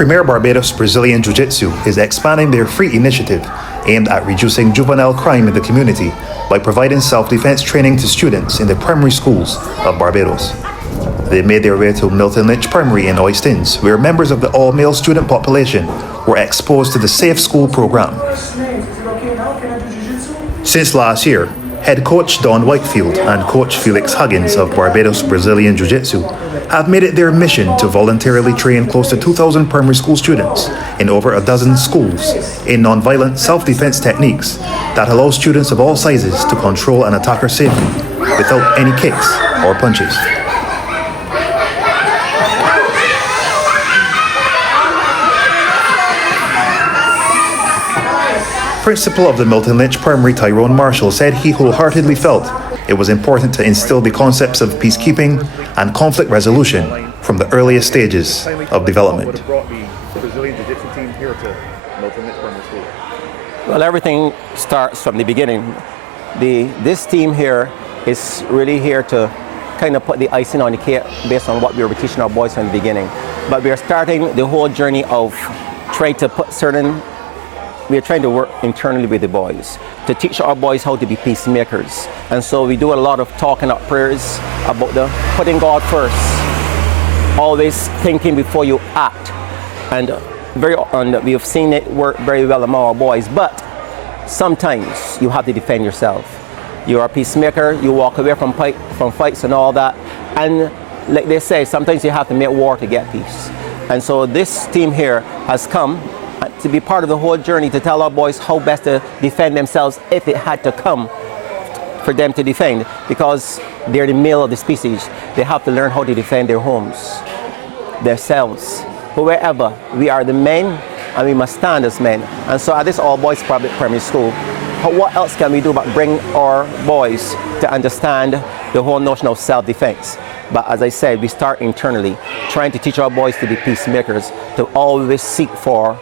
Premier Barbados Brazilian Jiu-Jitsu is expanding their free initiative aimed at reducing juvenile crime in the community by providing self-defense training to students in the primary schools of Barbados. They made their way to Milton Lynch Primary in Oistins, where members of the all-male student population were exposed to the Safe School program. Since last year, head coach Don Whitefield and coach Felix Huggins of Barbados Brazilian Jiu-Jitsu have made it their mission to voluntarily train close to 2,000 primary school students in over a dozen schools in non-violent self-defense techniques that allow students of all sizes to control an attacker safely without any kicks or punches. Principal of the Milton Lynch Primary, Tyrone Marshall, said he wholeheartedly felt it was important to instill the concepts of peacekeeping and conflict resolution from the earliest stages of development. Well, everything starts from the beginning. This team here is really here to kind of put the icing on the cake based on what we were teaching our boys from the beginning. But we are starting the whole journey of trying to put we are trying to work internally with the boys to teach our boys how to be peacemakers. And so we do a lot of talking up prayers about putting God first, always thinking before you act. And we have seen it work very well among our boys, but sometimes you have to defend yourself. You're a peacemaker, you walk away from fights and all that. And like they say, sometimes you have to make war to get peace. And so this team here has come to be part of the whole journey to tell our boys how best to defend themselves if it had to come for them to defend, because they're the male of the species. They have to learn how to defend their homes, themselves, wherever. We are the men and we must stand as men. And so at this all-boys primary school, what else can we do but bring our boys to understand the whole notion of self-defense? But as I said, we start internally, trying to teach our boys to be peacemakers, to always seek for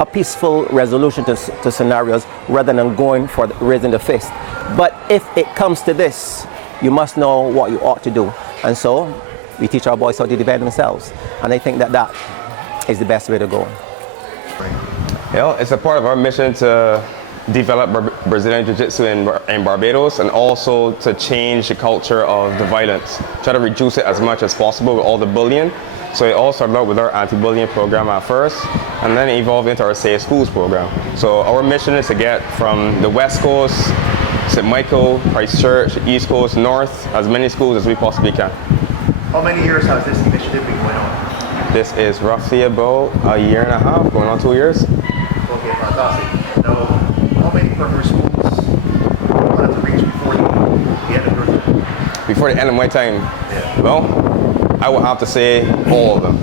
a peaceful resolution to scenarios rather than going for raising the fist. But if it comes to this, you must know what you ought to do. And so we teach our boys how to defend themselves. And I think that is the best way to go. It's a part of our mission to develop Brazilian Jiu-Jitsu in Barbados, and also to change the culture of the violence, try to reduce it as much as possible with all the bullying. So it all started out with our anti-bullying program at first, and then it evolved into our Safe Schools program. So our mission is to get from the West Coast, St. Michael, Christchurch, East Coast, North, as many schools as we possibly can. How many years has this initiative been going on? This is roughly about a year and a half, going on 2 years. Okay, fantastic. Now, how many primary schools do you plan to reach before the end of your time? Before the end of my time? Yeah. Well, I would have to say all of them.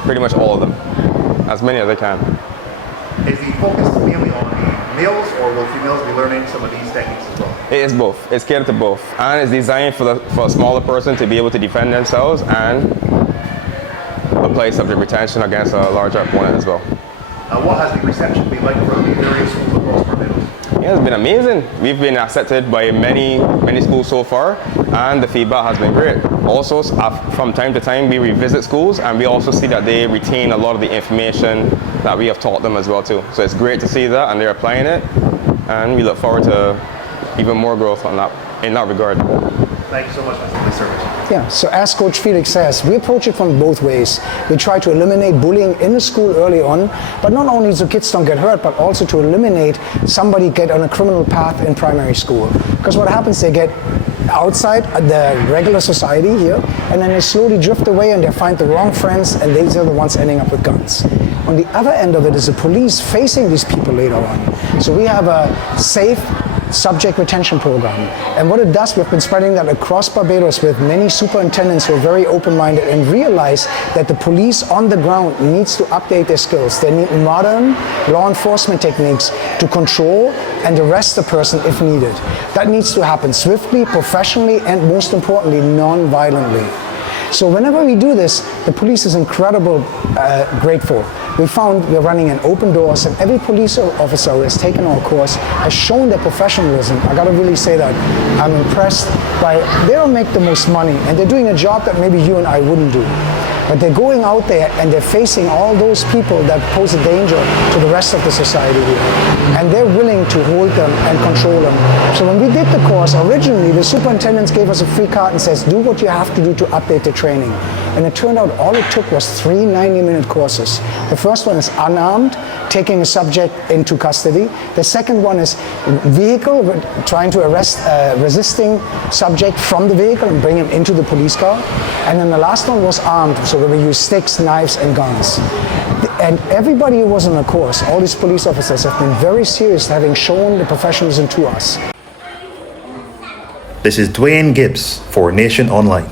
Pretty much all of them. As many as I can. Is the focus mainly on the males, or will females be learning some of these techniques as well? It is both. It's catered to both. And it's designed for a smaller person to be able to defend themselves and apply subject retention against a larger opponent as well. What has the reception been like for the various schools across Barbados? Yeah, it's been amazing. We've been accepted by many schools so far, and the feedback has been great. Also, from time to time, we revisit schools, and we also see that they retain a lot of the information that we have taught them as well too. So it's great to see that, and they're applying it, and we look forward to even more growth in that regard. Thank you so much for the service. Yeah, so as Coach Felix says, we approach it from both ways. We try to eliminate bullying in the school early on, but not only so kids don't get hurt, but also to eliminate somebody get on a criminal path in primary school. Because what happens, they get outside the regular society here, and then they slowly drift away and they find the wrong friends, and these are the ones ending up with guns. On the other end of it is the police facing these people later on. So we have a safe subject retention program. And what it does, we've been spreading that across Barbados with many superintendents who are very open-minded and realize that the police on the ground needs to update their skills. They need modern law enforcement techniques to control and arrest the person if needed. That needs to happen swiftly, professionally, and most importantly, non-violently. So whenever we do this, the police is incredibly grateful. We found we're running an open doors, and every police officer who has taken our course has shown their professionalism. I gotta really say that. I'm impressed by, they don't make the most money, and they're doing a job that maybe you and I wouldn't do. But they're going out there and they're facing all those people that pose a danger to the rest of the society here. And they're willing to hold them and control them. So when we did the course, originally the superintendents gave us a free card and says, do what you have to do to update the training. And it turned out all it took was 3 90-minute courses. The first one is unarmed, taking a subject into custody. The second one is vehicle, trying to arrest a resisting subject from the vehicle and bring him into the police car. And then the last one was armed, so where we use sticks, knives, and guns. And everybody who was on the course, all these police officers, have been very serious, having shown the professionalism to us. This is Dwayne Gibbs for Nation Online.